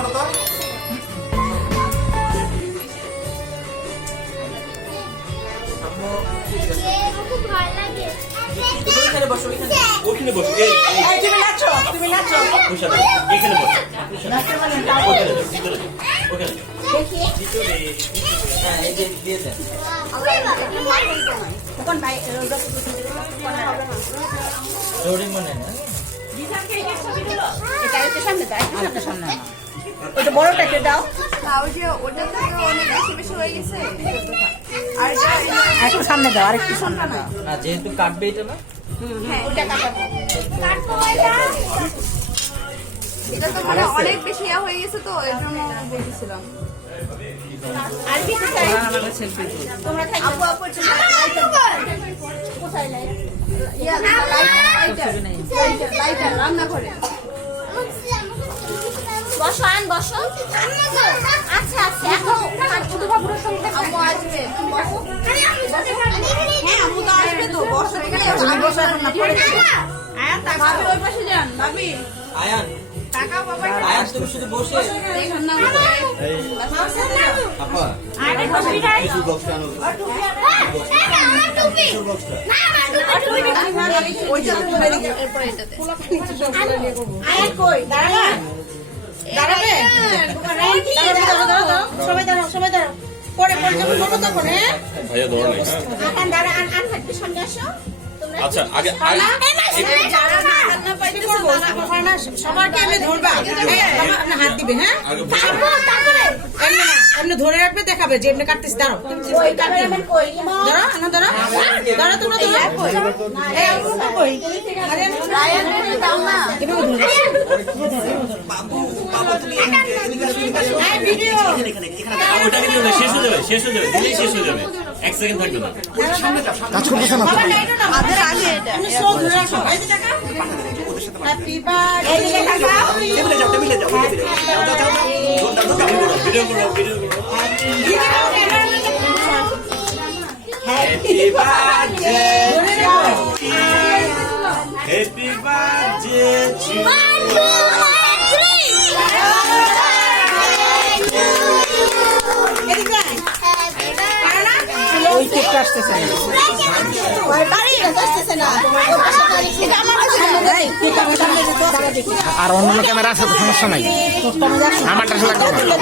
সরো তো। খুব ভালো লাগে। ওইখানে বসো, ওইখানে বসো। তুমি নাচো, তুমি নাচো। এখানে বসো। নাচতে মানে ভিতরে যাও, ওখানে যাও। ভিতরে, হ্যাঁ, এই যে দিয়ে দেন। কোন ভাই জোরে মনে না। এটা একটু সামনে দাও, একটু সামনে না। ওটা বড়টা কে দাও। তাও যে ওটা তো অনেক বেশি বেশি হয়ে গেছে। আর একটু সামনে দাও, আরেকটু সামনে দাও। না যেহেতু কাটবে এটা না। হ্যাঁ ওটা কাটাবো। এটা তো মানে অনেক বেশি হয়ে গেছে তো এর জন্য বলতেছিলাম। আর কি চাই? আমাদের সেলফি তোমরা খাই আপু আপু কোথায় লাইট? ইয়া লাইটার রান্না করে। বসো আন বসো। আচ্ছা আচ্ছা এখন আম্মু আসবে। হ্যাঁ আম্মু তো আসবে তো বসো এখানে। তুমি বসো এখন না পড়ে। আয়ান ভাবি ওই পাশে যান ভাবি। আয়ান, টাকা বাবা আয়ান তুমি শুধু বসে। দেখুন না আপা, আরে কপিটাই টিস্যু বক্সটা আনো। টিস্যু বক্সটা। ওইটা তো হয়ে গেছে এরপর এটাতে। আয় কই? দাঁড়া। দাঁড়াবে? দাঁড়াও। সবাই দাঁড়াও, সবাই দাঁড়াও। পরে পরে যখন বলো তখন হ্যাঁ? ভাইয়া ধরো নাই, হ্যাঁ? এখন দাঁড়া, আন হাঁটতে সামনে আসো। আচ্ছা, আগে যারা রান্না পাইতেছে না সবাইকে এমনি ধরবা। আপনি হাত দিবে হ্যাঁ? এমনি ধরে রাখবে, দেখাবে যে এমনি কাটতেছি। দাঁড়াও, ওই ক্যামেরাম্যান কই? দাঁড়া, না দাঁড়া, দাঁড়া তোমরা ধরো। এই আম্মু কই? আরে রায়ান দাও না। এভাবে ধরে। এই ভিডিও। ওটা কিন্তু শেষ হয়ে যাবে, শেষ হয়ে যাবে, দিলেই শেষ হয়ে যাবে। 1 সেকেন্ড থাকবে না। আমাদের আগে এটা। তুমি স্লো ধরে রাখো। এই যে টাকা। Happy birthday. এই যে টাকা। ভিডিও করো, ভিডিও করো। Happy birthday. Happy birthday to ওই কেকটা আসতেছে না। আর অন্য ক্যামেরা আছে তো সমস্যা নাই, আমারটা লাগবে না।